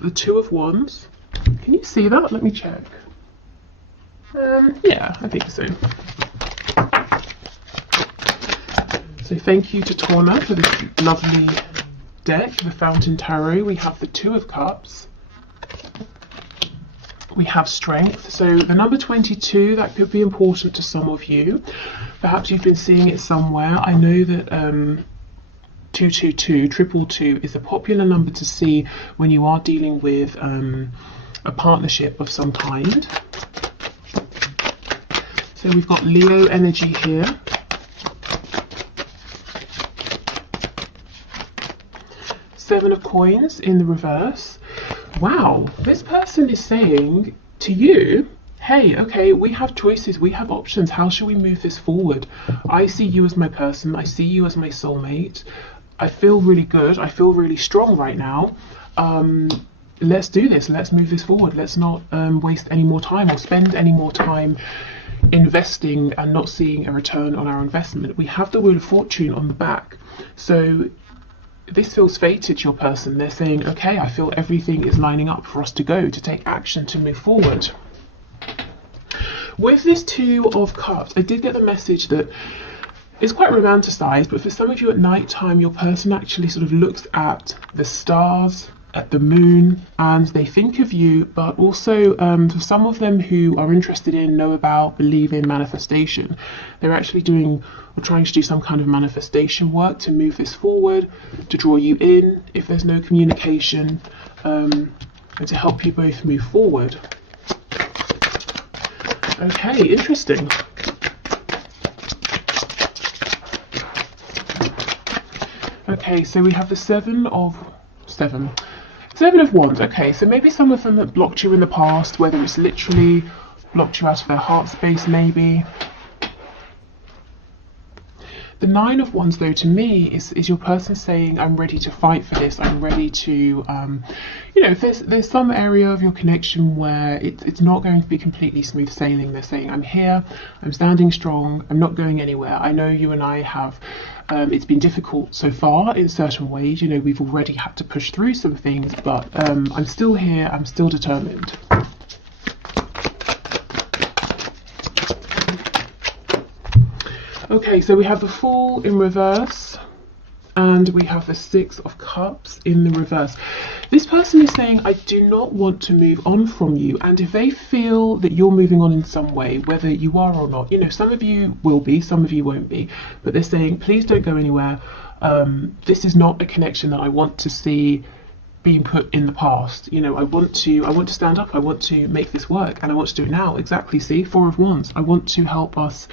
have the Two of Wands. Can you see that? Let me check. Yeah, I think so. So thank you to Torna for this lovely deck, the Fountain Tarot. We have the Two of Cups. We have Strength. So the number 22, that could be important to some of you. Perhaps you've been seeing it somewhere. I know that 222, 222 is a popular number to see when you are dealing with a partnership of some kind. So we've got Leo energy here. Seven of Coins in the reverse. Wow, this person is saying to you, hey, okay, we have choices, we have options. How shall we move this forward? I see you as my person. I see you as my soulmate. I feel really good. I feel really strong right now. Let's do this. Let's move this forward. Let's not waste any more time or spend any more time investing and not seeing a return on our investment. We have the Wheel of Fortune on the back. So this feels fated to your person. They're saying, okay, I feel everything is lining up for us to go, to take action, to move forward. With this Two of Cups, I did get the message that it's quite romanticized, but for some of you at night time, your person actually sort of looks at the stars, at the moon, and they think of you. But also for some of them who are interested in, know about, believe in manifestation, they're actually doing or trying to do some kind of manifestation work to move this forward, to draw you in if there's no communication, and to help you both move forward. Okay, interesting. Okay, so we have the Seven of Wands. Okay, so maybe some of them that blocked you in the past, whether it's literally blocked you out of their heart space, maybe. The Nine of Wands, though, to me is your person saying, I'm ready to fight for this. I'm ready to, you know, if there's some area of your connection where it's not going to be completely smooth sailing. They're saying, I'm here, I'm standing strong, I'm not going anywhere. I know you and I have, it's been difficult so far in certain ways. You know, we've already had to push through some things, but I'm still here, I'm still determined. Okay, so we have the Fool in reverse and we have the Six of Cups in the reverse. This person is saying, I do not want to move on from you. And if they feel that you're moving on in some way, whether you are or not, you know, some of you will be, some of you won't be, but they're saying, please don't go anywhere. This is not a connection that I want to see being put in the past. You know, I want to stand up, I want to make this work, and I want to do it now. Exactly, see, Four of Wands. I want to help us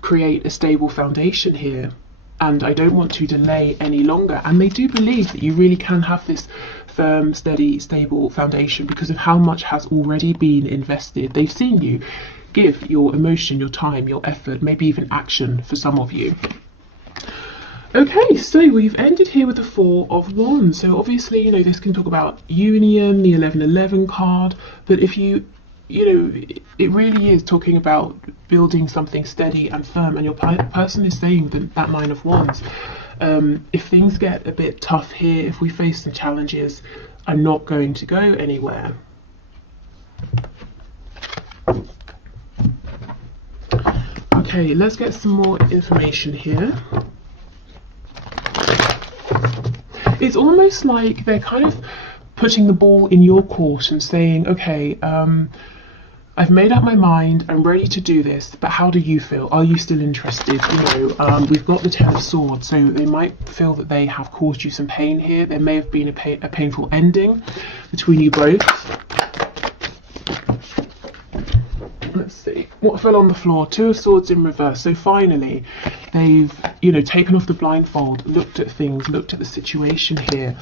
create a stable foundation here, and I don't want to delay any longer. And they do believe that you really can have this firm, steady, stable foundation because of how much has already been invested. They've seen you give your emotion, your time, your effort, maybe even action for some of you. Okay, so we've ended here with the Four of Wands. So obviously, you know, this can talk about union, the 1111 card, but if you know, it really is talking about building something steady and firm, and your person is saying that Nine of Wands. If things get a bit tough here, if we face some challenges, I'm not going to go anywhere. Okay, let's get some more information here. It's almost like they're kind of putting the ball in your court and saying, okay, I've made up my mind, I'm ready to do this, but how do you feel? Are you still interested? You know, we've got the Ten of Swords, so they might feel that they have caused you some pain here. There may have been a painful ending between you both. Let's see, what fell on the floor? Two of Swords in reverse. So finally, they've, you know, taken off the blindfold, looked at things, looked at the situation here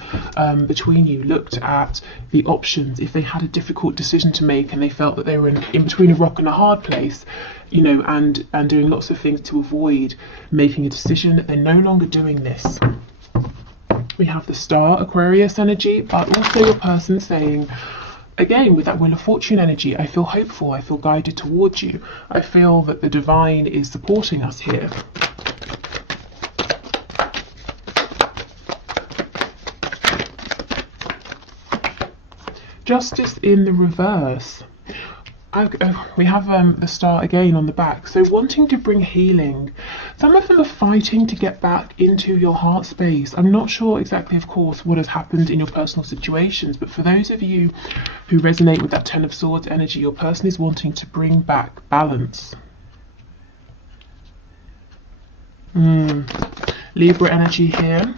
between you, looked at the options. If they had a difficult decision to make and they felt that they were in between a rock and a hard place, you know, and doing lots of things to avoid making a decision, they're no longer doing this. We have the Star, Aquarius energy, but also your person saying, again, with that Wheel of Fortune energy, I feel hopeful, I feel guided towards you. I feel that the divine is supporting us here. Justice in the reverse. We have the star again on the back. So wanting to bring healing. Some of them are fighting to get back into your heart space. I'm not sure exactly, of course, what has happened in your personal situations, but for those of you who resonate with that Ten of Swords energy, your person is wanting to bring back balance. Libra energy here.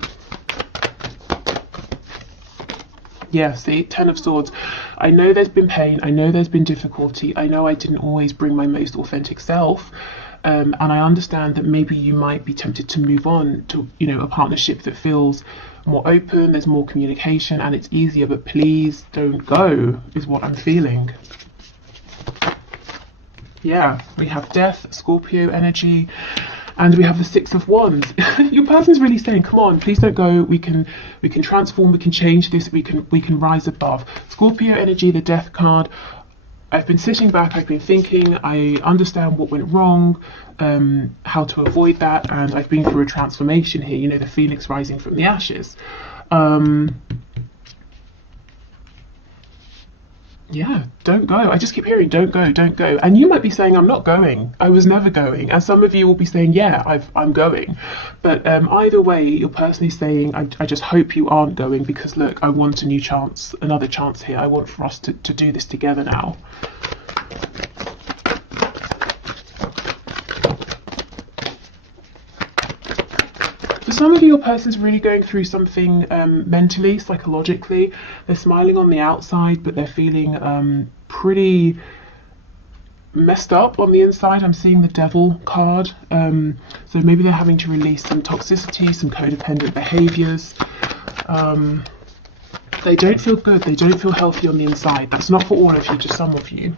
Yeah, see, Ten of Swords. I know there's been pain. I know there's been difficulty. I know I didn't always bring my most authentic self. And I understand that maybe you might be tempted to move on to, a partnership that feels more open, there's more communication, and it's easier. But please don't go, is what I'm feeling. Yeah, we have Death, Scorpio energy. And we have the Six of Wands. Your person's really saying, come on, please don't go. We can transform, we can change this, we can rise above. Scorpio energy, the Death card. I've been sitting back, I've been thinking, I understand what went wrong, how to avoid that, and I've been through a transformation here, the phoenix rising from the ashes. Yeah, don't go. I just keep hearing, don't go, don't go. And you might be saying, I'm not going. I was never going. And some of you will be saying, yeah, I'm going. But either way, your person is saying, I just hope you aren't going, because look, I want a new chance, another chance here. I want for us to do this together now. For some of you, your person's really going through something mentally, psychologically. They're smiling on the outside, but they're feeling pretty messed up on the inside. I'm seeing the Devil card. So maybe they're having to release some toxicity, some codependent behaviors. They don't feel good. They don't feel healthy on the inside. That's not for all of you, just some of you.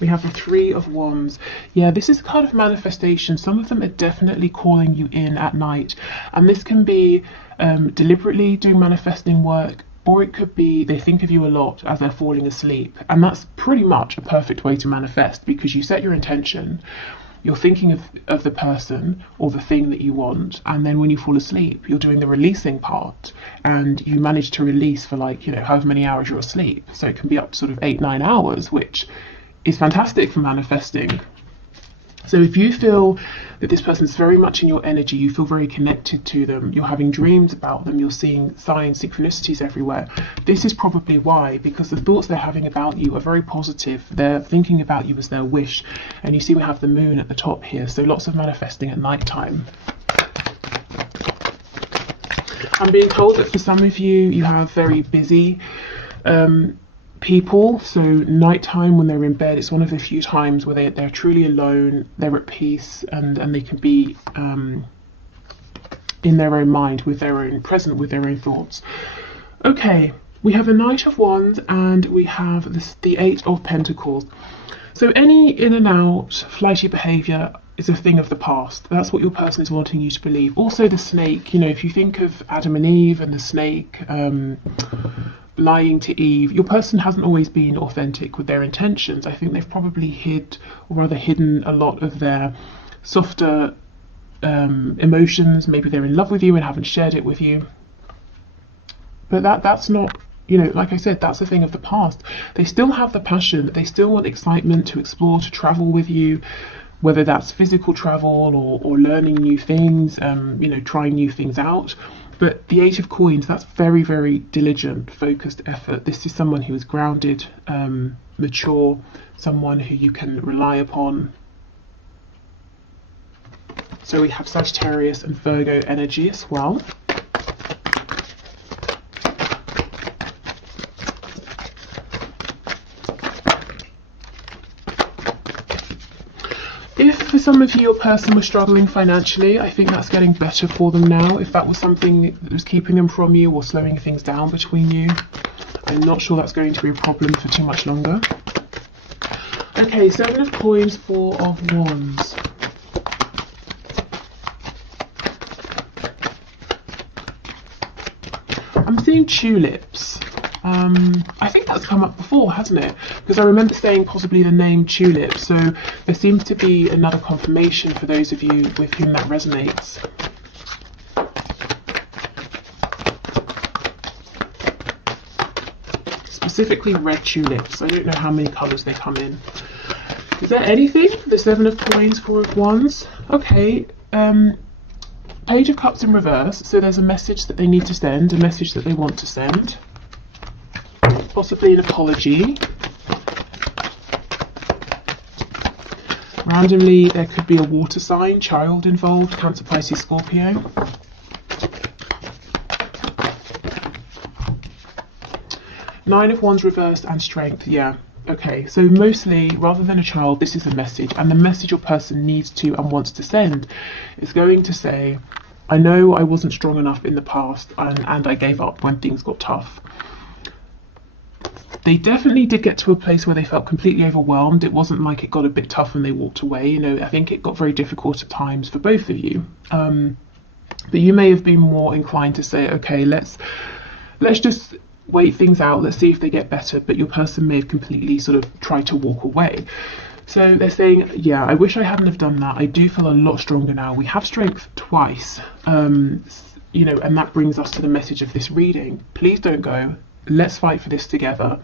We have the Three of Wands. Yeah, this is kind of manifestation. Some of them are definitely calling you in at night. And this can be deliberately doing manifesting work, or it could be they think of you a lot as they're falling asleep. And that's pretty much a perfect way to manifest, because you set your intention, you're thinking of the person or the thing that you want, and then when you fall asleep, you're doing the releasing part, and you manage to release for however many hours you're asleep. So it can be up to sort of 8-9 hours, which is fantastic for manifesting. So if you feel that this person is very much in your energy, you feel very connected to them, you're having dreams about them, you're seeing signs, synchronicities everywhere, this is probably why, because the thoughts they're having about you are very positive. They're thinking about you as their wish. And you see we have the moon at the top here, so lots of manifesting at night time. I'm being told that for some of you, you have very busy people, so nighttime when they're in bed, it's one of the few times where they're truly alone, they're at peace, and they can be in their own mind, present with their own thoughts. Okay, we have a Knight of Wands, and we have the Eight of Pentacles. So any in and out flighty behavior is a thing of the past. That's what your person is wanting you to believe. Also the snake, if you think of Adam and Eve and the snake lying to Eve, your person hasn't always been authentic with their intentions. I think they've probably hidden a lot of their softer emotions. Maybe they're in love with you and haven't shared it with you. But that's not, like I said, that's a thing of the past. They still have the passion. They still want excitement to explore, to travel with you, whether that's physical travel or learning new things, trying new things out. But the Eight of Coins, that's very, very diligent, focused effort. This is someone who is grounded, mature, someone who you can rely upon. So we have Sagittarius and Virgo energy as well. If for some of you your person was struggling financially, I think that's getting better for them now. If that was something that was keeping them from you or slowing things down between you, I'm not sure that's going to be a problem for too much longer. Okay, Seven of Coins, Four of Wands. I'm seeing tulips. I think that's come up before, hasn't it? Because I remember saying possibly the name tulip, so there seems to be another confirmation for those of you with whom that resonates. specifically red tulips. I don't know how many colours they come in. Is there anything? The 7 of coins, 4 of wands. Okay. Page of cups in reverse. So there's a message that they need to send, a message that they want to send. Possibly an apology. Randomly, there could be a water sign, child involved, Cancer, Pisces, Scorpio. Nine of wands reversed and strength, yeah. Okay, so mostly, rather than a child, this is a message. And the message your person needs to and wants to send is going to say, I know I wasn't strong enough in the past and I gave up when things got tough. They definitely did get to a place where they felt completely overwhelmed. It wasn't like it got a bit tough and they walked away. You know, I think it got very difficult at times for both of you. But you may have been more inclined to say, okay, let's just wait things out. Let's see if they get better. But your person may have completely sort of tried to walk away. So they're saying, yeah, I wish I hadn't have done that. I do feel a lot stronger now. We have strength twice, you know, and that brings us to the message of this reading. Please don't go. Let's fight for this together.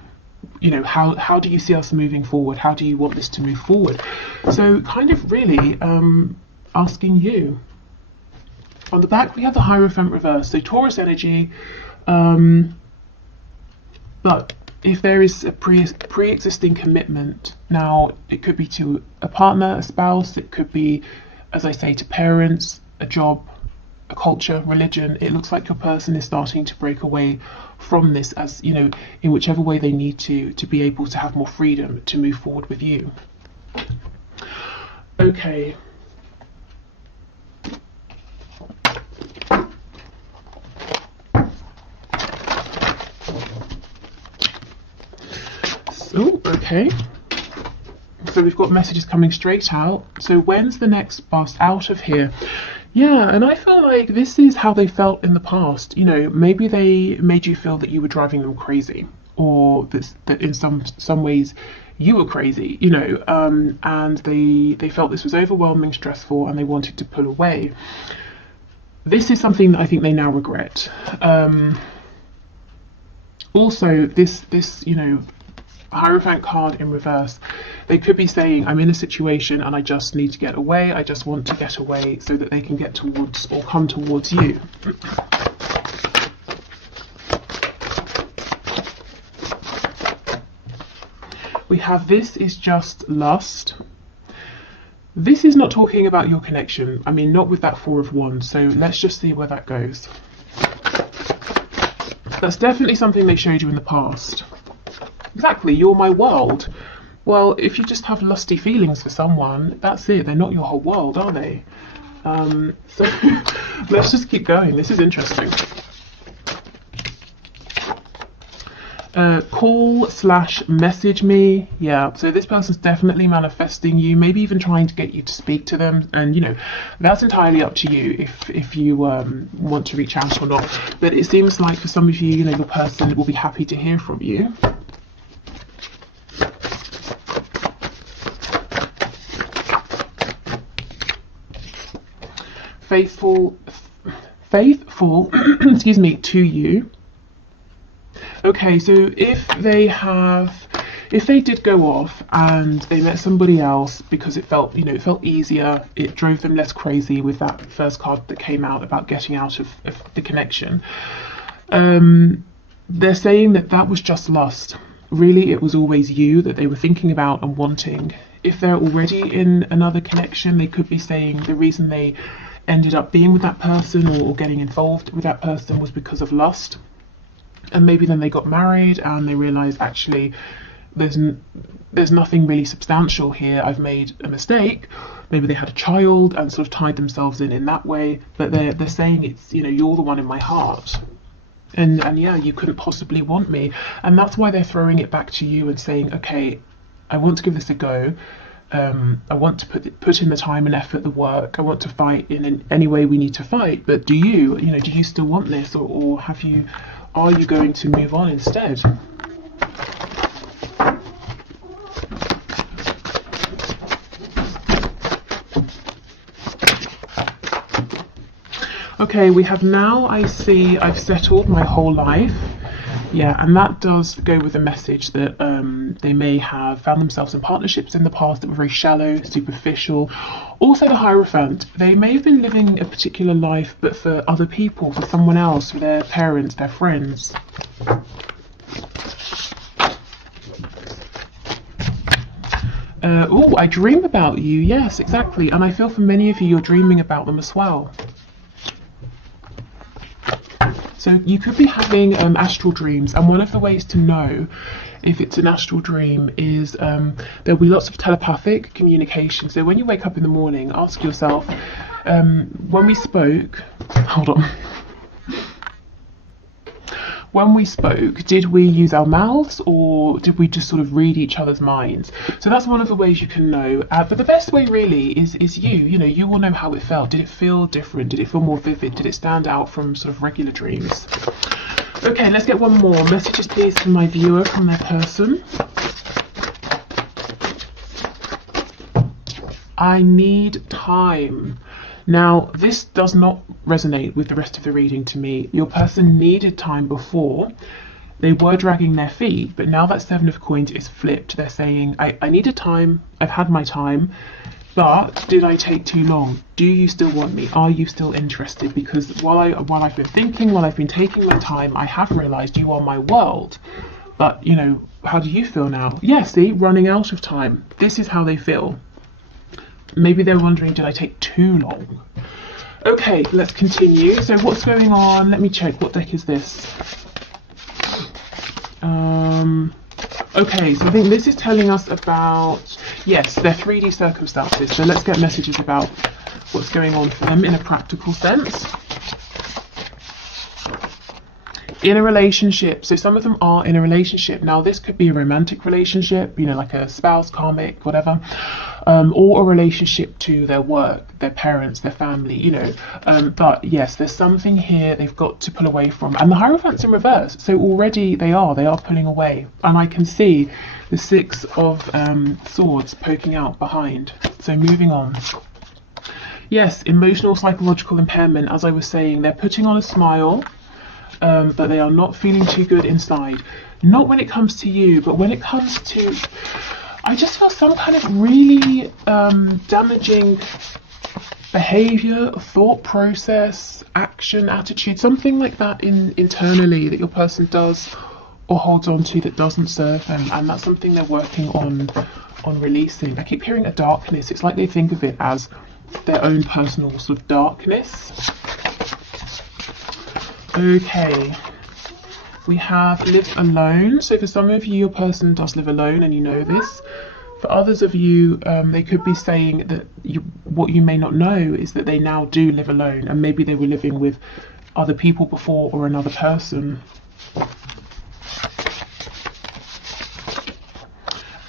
You know, how do you see us moving forward? How do you want this to move forward? So kind of really asking you. On the back, we have the Hierophant reverse. So Taurus energy, but if there is a pre-existing commitment, now it could be to a partner, a spouse, it could be, as I say, to parents, a job, a culture, religion. It looks like your person is starting to break away from this, as you know, in whichever way they need to be able to have more freedom to move forward with you. Okay. Oh, okay. So we've got messages coming straight out. So when's the next bus out of here? Yeah, and I feel like this is how they felt in the past. You know, maybe they made you feel that you were driving them crazy, or that in some ways you were crazy, you know, and they felt this was overwhelming, stressful, and they wanted to pull away. This is something that I think they now regret. Also, this, you know, Hierophant card in reverse, they could be saying, I'm in a situation and I just need to get away. I just want to get away so that they can get towards or come towards you. We have this is just lust. This is not talking about your connection. I mean, not with that 4 of wands. So let's just see where that goes. That's definitely something they showed you in the past. Exactly, you're my world. Well, if you just have lusty feelings for someone, that's it. They're not your whole world, are they? So let's just keep going. This is interesting. Call/message me. Yeah, so this person's definitely manifesting you, maybe even trying to get you to speak to them. And, you know, that's entirely up to you if you want to reach out or not. But it seems like for some of you, you know, the person will be happy to hear from you. Faithful, excuse me, to you. Okay, so if they did go off and they met somebody else because it felt, you know, it felt easier, it drove them less crazy with that first card that came out about getting out of the connection, they're saying that was just lust. Really, it was always you that they were thinking about and wanting. If they're already in another connection, they could be saying the reason they ended up being with that person or getting involved with that person was because of lust. And maybe then they got married and they realized, actually, there's nothing really substantial here. I've made a mistake. Maybe they had a child and sort of tied themselves in that way. But they're saying it's, you know, you're the one in my heart. And yeah, you couldn't possibly want me. And that's why they're throwing it back to you and saying, okay, I want to give this a go. I want to put in the time and effort, the work. I want to fight in any way we need to fight. But do you still want this, or are you going to move on instead? Okay, we have now, I see, I've settled my whole life. Yeah, and that does go with the message that they may have found themselves in partnerships in the past that were very shallow, superficial. Also, the Hierophant, they may have been living a particular life, but for other people, for someone else, for their parents, their friends. Oh, I dream about you. Yes, exactly. And I feel for many of you, you're dreaming about them as well. So you could be having astral dreams, and one of the ways to know if it's an astral dream is there'll be lots of telepathic communication. So when you wake up in the morning, ask yourself, when we spoke, hold on. When we spoke, did we use our mouths or did we just sort of read each other's minds? So that's one of the ways you can know. But the best way really is you know, you will know how it felt. Did it feel different? Did it feel more vivid? Did it stand out from sort of regular dreams? Okay, let's get one more. Messages please to my viewer from their person. I need time. Now, this does not resonate with the rest of the reading to me. Your person needed time before. They were dragging their feet, but now that Seven of Coins is flipped, they're saying, I needed time, I've had my time, but did I take too long? Do you still want me? Are you still interested? Because while I've been thinking, while I've been taking my time, I have realised you are my world. But, you know, how do you feel now? Yeah, see, running out of time. This is how they feel. Maybe they're wondering, did I take too long? Okay, let's continue. So what's going on? Let me check. What deck is this? Okay, so I think this is telling us about, yes, their 3D circumstances. So let's get messages about what's going on for them in a practical sense. In a relationship, so some of them are in a relationship. Now this could be a romantic relationship, you know, like a spouse, karmic, whatever, or a relationship to their work, their parents, their family, you know, but yes, there's something here they've got to pull away from. And the Hierophant's in reverse, so already they are pulling away, and I can see the Six of Swords poking out behind. So moving on. Yes, emotional, psychological impairment, as I was saying, they're putting on a smile, but they are not feeling too good inside. Not when it comes to you, but when it comes to, I just feel some kind of really damaging behavior, thought process, action, attitude, something like that internally that your person does or holds on to that doesn't serve them, and that's something they're working on releasing. I keep hearing a darkness. It's like they think of it as their own personal sort of darkness. Okay, we have live alone. So for some of you, your person does live alone and you know this. For others of you, they could be saying that what you may not know is that they now do live alone, and maybe they were living with other people before or another person.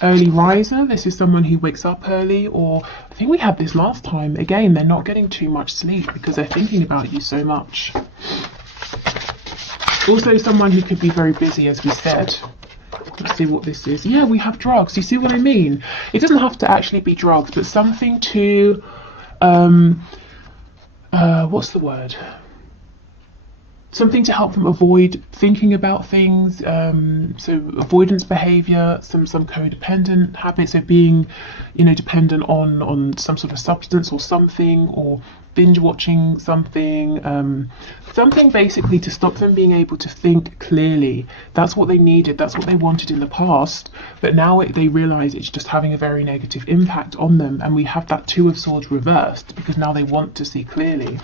Early riser, this is someone who wakes up early, or I think we had this last time. Again, they're not getting too much sleep because they're thinking about you so much. Also someone who could be very busy, as we said. Let's see what this is. Yeah, we have drugs. You see what I mean? It doesn't have to actually be drugs, but something to, what's the word? Something to help them avoid thinking about things, so avoidance behavior, some codependent habits of being, you know, dependent on some sort of substance or something, or binge watching something, something basically to stop them being able to think clearly. That's what they needed, that's what they wanted in the past, but now they realise it's just having a very negative impact on them, and we have that Two of Swords reversed because now they want to see clearly.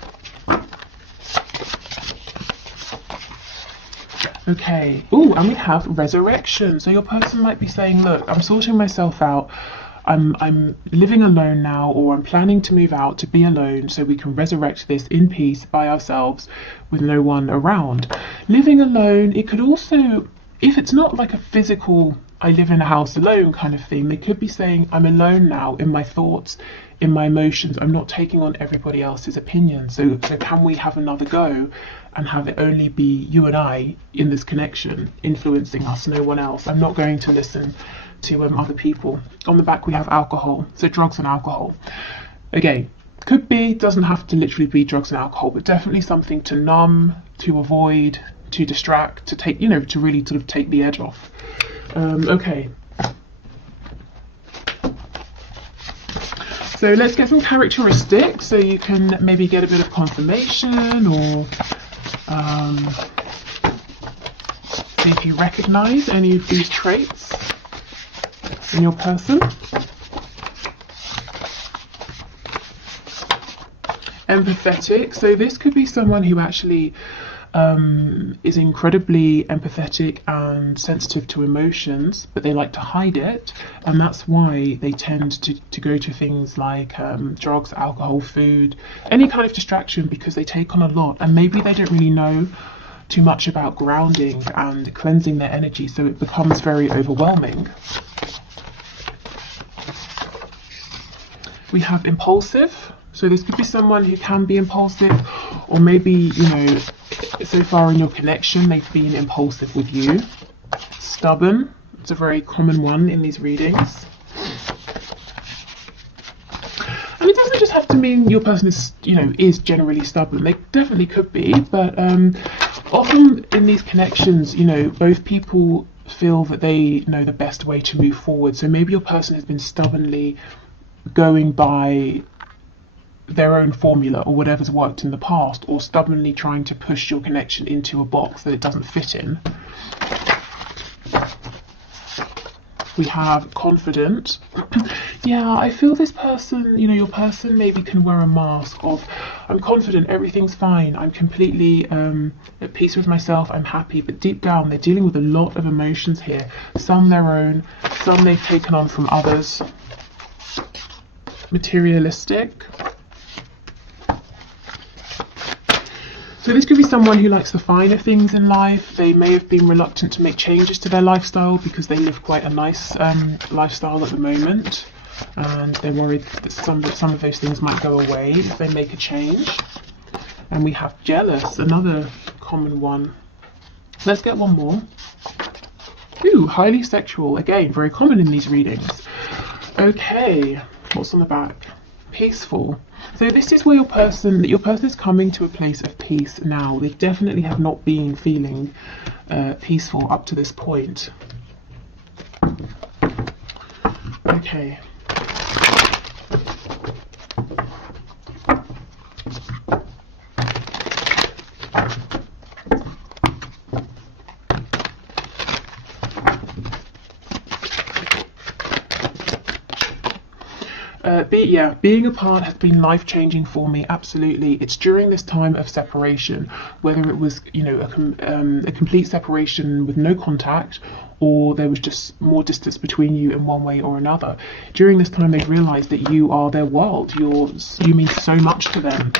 Okay, oh, and we have resurrection. So your person might be saying, look, I'm sorting myself out. I'm living alone now, or I'm planning to move out to be alone so we can resurrect this in peace by ourselves with no one around. Living alone, it could also, if it's not like a physical, I live in a house alone kind of thing, they could be saying, I'm alone now in my thoughts, in my emotions. I'm not taking on everybody else's opinion. So can we have another go and have it only be you and I in this connection, influencing us, no one else? I'm not going to listen to other people. On the back we have alcohol, so drugs and alcohol. Again, could be, doesn't have to literally be drugs and alcohol, but definitely something to numb, to avoid, to distract, to take, you know, to really sort of take the edge off. Okay. So let's get some characteristics so you can maybe get a bit of confirmation, or see if you recognize any of these traits in your person. Empathetic. So this could be someone who actually is incredibly empathetic and sensitive to emotions, but they like to hide it, and that's why they tend to go to things like drugs, alcohol, food, any kind of distraction, because they take on a lot, and maybe they don't really know too much about grounding and cleansing their energy, so it becomes very overwhelming. We have impulsive. So this could be someone who can be impulsive, or maybe, you know, so far in your connection they've been impulsive with you. Stubborn. It's a very common one in these readings. And it doesn't just have to mean your person is, you know, is generally stubborn. They definitely could be, but often in these connections, you know, both people feel that they know the best way to move forward. So maybe your person has been stubbornly going by their own formula or whatever's worked in the past, or stubbornly trying to push your connection into a box that it doesn't fit in. We have confident. Yeah, I feel this person, you know, your person maybe can wear a mask of, I'm confident, everything's fine, I'm completely at peace with myself, I'm happy, but deep down they're dealing with a lot of emotions here, some their own, some they've taken on from others. Materialistic. So this could be someone who likes the finer things in life. They may have been reluctant to make changes to their lifestyle because they live quite a nice lifestyle at the moment, and they're worried that some of those things might go away if they make a change. And we have jealous, another common one. Let's get one more. Ooh, highly sexual, again, very common in these readings. Okay, what's on the back? Peaceful. So this is where your person is coming to a place of peace now. They definitely have not been feeling peaceful up to this point. Okay. Being apart has been life-changing for me, absolutely. It's during this time of separation, whether it was, you know, a complete separation with no contact, or there was just more distance between you in one way or another. During this time they've realised that you are their world, you mean so much to them.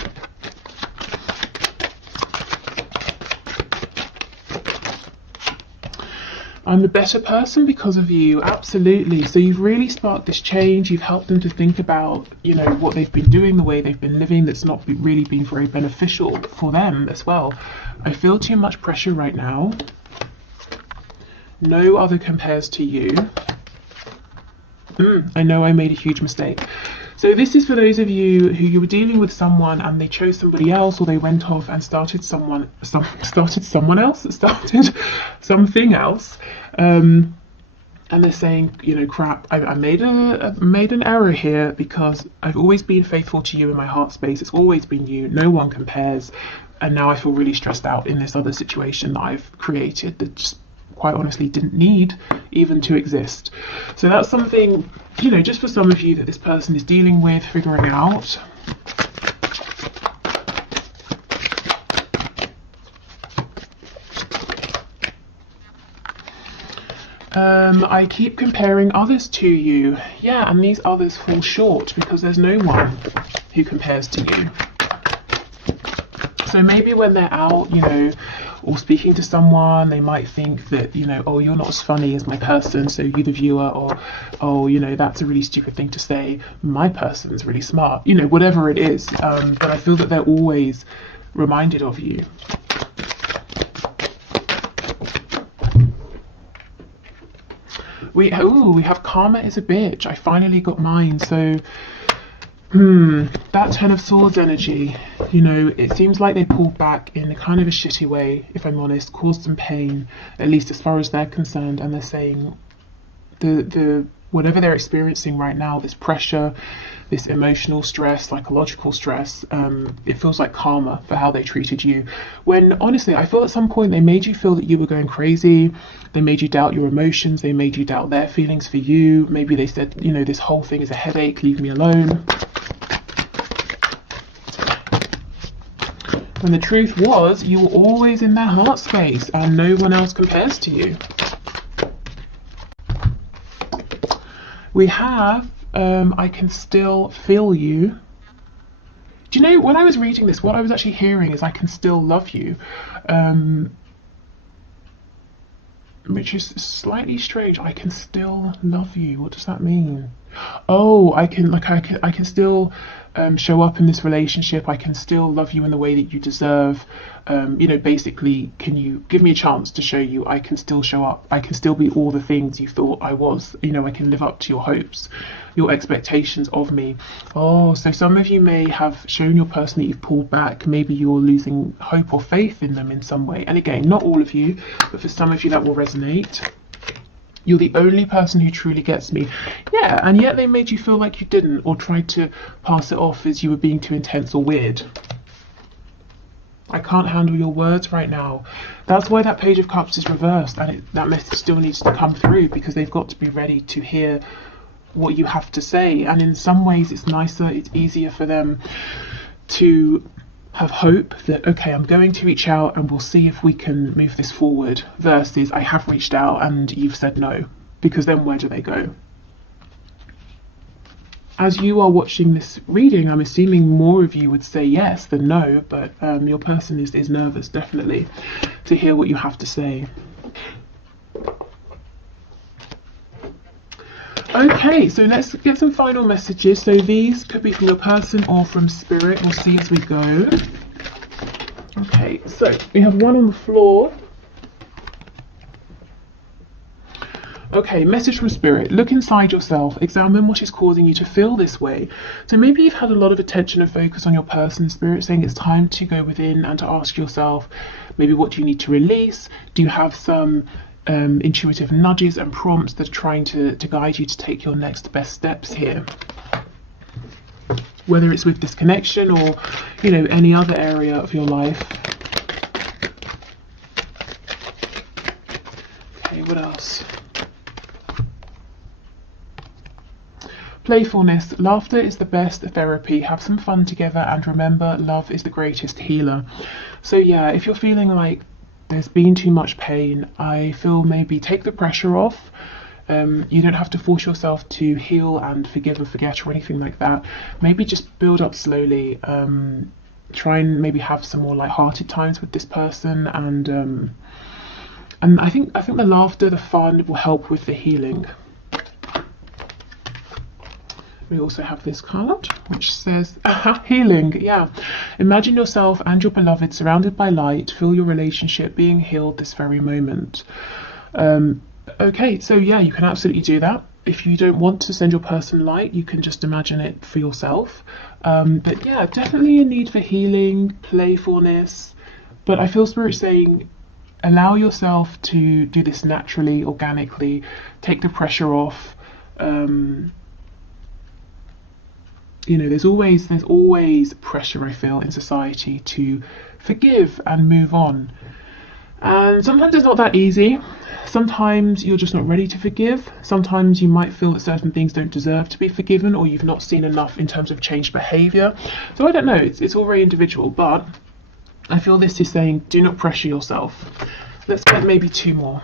I'm a better person because of you, absolutely. So you've really sparked this change. You've helped them to think about, you know, what they've been doing, the way they've been living, that's not really been very beneficial for them as well. I feel too much pressure right now. No other compares to you. I know I made a huge mistake. So this is for those of you who you were dealing with someone and they chose somebody else, or they went off and started something else, and they're saying, you know, crap, I made an error here, because I've always been faithful to you in my heart space. It's always been you. No one compares, and now I feel really stressed out in this other situation that I've created that just quite honestly didn't need even to exist. So that's something, you know, just for some of you that this person is dealing with, figuring out. I keep comparing others to you. Yeah, and these others fall short because there's no one who compares to you. So maybe when they're out, you know, or speaking to someone, they might think that, you know, oh, you're not as funny as my person, so you the viewer, or, oh, you know, that's a really stupid thing to say, my person's really smart, you know, whatever it is. But I feel that they're always reminded of you. We have karma is a bitch. I finally got mine. So That Ten of Swords energy, you know, it seems like they pulled back in a kind of a shitty way, if I'm honest, caused some pain, at least as far as they're concerned, and they're saying the whatever they're experiencing right now, this pressure, this emotional stress, psychological stress, it feels like karma for how they treated you. When honestly, I feel at some point they made you feel that you were going crazy. They made you doubt your emotions. They made you doubt their feelings for you. Maybe they said, you know, this whole thing is a headache, leave me alone. When the truth was, you were always in their heart space and no one else compares to you. We have, I can still feel you. Do you know, when I was reading this, what I was actually hearing is I can still love you, which is slightly strange. I can still love you. What does that mean? Oh, I can still show up in this relationship. I can still love you in the way that you deserve. You know, basically, can you give me a chance to show you I can still show up? I can still be all the things you thought I was. You know, I can live up to your hopes, your expectations of me. Oh, so some of you may have shown your person that you've pulled back. Maybe you're losing hope or faith in them in some way. And again, not all of you, but for some of you that will resonate. You're the only person who truly gets me. Yeah, and yet they made you feel like you didn't, or tried to pass it off as you were being too intense or weird. I can't handle your words right now. That's why that Page of Cups is reversed, and that message still needs to come through, because they've got to be ready to hear what you have to say. And in some ways it's nicer, it's easier for them to have hope that, okay, I'm going to reach out and we'll see if we can move this forward, versus I have reached out and you've said no, because then where do they go? As you are watching this reading, I'm assuming more of you would say yes than no, but your person is nervous, definitely, to hear what you have to say. Okay, so let's get some final messages. So these could be from your person or from spirit. We'll see as we go. Okay, so we have one on the floor. Okay, message from spirit. Look inside yourself. Examine what is causing you to feel this way. So maybe you've had a lot of attention and focus on your person. Spirit saying it's time to go within and to ask yourself, maybe what do you need to release? Do you have some intuitive nudges and prompts that are trying to guide you to take your next best steps here? Whether it's with this connection or, you know, any other area of your life. Okay, what else? Playfulness. Laughter is the best therapy. Have some fun together, and remember, love is the greatest healer. So yeah, if you're feeling like there's been too much pain, I feel maybe take the pressure off. You don't have to force yourself to heal and forgive and forget or anything like that. Maybe just build up slowly. Try and maybe have some more light-hearted times with this person, and I think the laughter, the fun will help with the healing. We also have this card which says healing. Yeah, imagine yourself and your beloved surrounded by light. Feel your relationship being healed this very moment. Okay, so yeah, you can absolutely do that. If you don't want to send your person light, you can just imagine it for yourself. But yeah, definitely a need for healing, playfulness. But I feel spirit saying allow yourself to do this naturally, organically. Take the pressure off. You know, there's always pressure, I feel, in society to forgive and move on. And sometimes it's not that easy. Sometimes you're just not ready to forgive. Sometimes you might feel that certain things don't deserve to be forgiven, or you've not seen enough in terms of changed behaviour. So I don't know, it's all very individual, but I feel this is saying do not pressure yourself. Let's get maybe two more.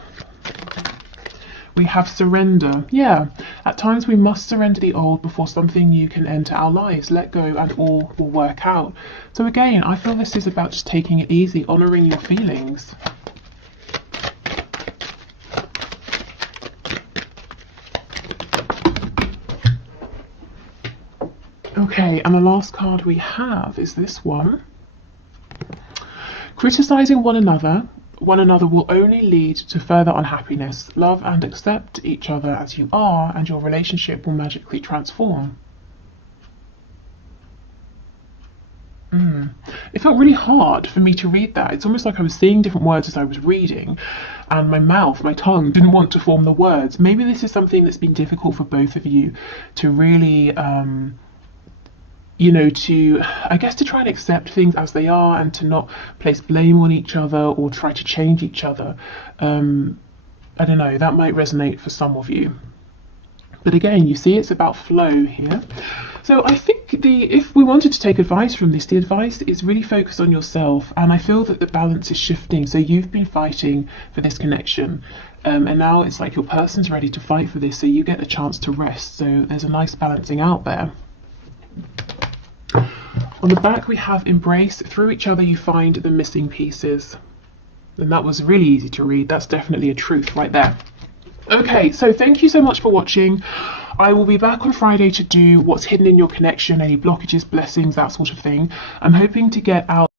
We have surrender. Yeah, at times we must surrender the old before something new can enter our lives. Let go and all will work out. So again, I feel this is about just taking it easy, honouring your feelings. Okay, and the last card we have is this one. Criticizing one another will only lead to further unhappiness. Love and accept each other as you are, and your relationship will magically transform. It felt really hard for me to read that. It's almost like I was seeing different words as I was reading, and my tongue didn't want to form the words. Maybe this is something that's been difficult for both of you to really, I guess, to try and accept things as they are and to not place blame on each other or try to change each other. I don't know, that might resonate for some of you. But again, you see, it's about flow here. So I think if we wanted to take advice from this, the advice is really focused on yourself. And I feel that the balance is shifting. So you've been fighting for this connection. And now it's like your person's ready to fight for this. So you get a chance to rest. So there's a nice balancing out there. On the back, we have embrace. Through each other, you find the missing pieces. And that was really easy to read. That's definitely a truth right there. Okay, so thank you so much for watching. I will be back on Friday to do what's hidden in your connection, any blockages, blessings, that sort of thing. I'm hoping to get out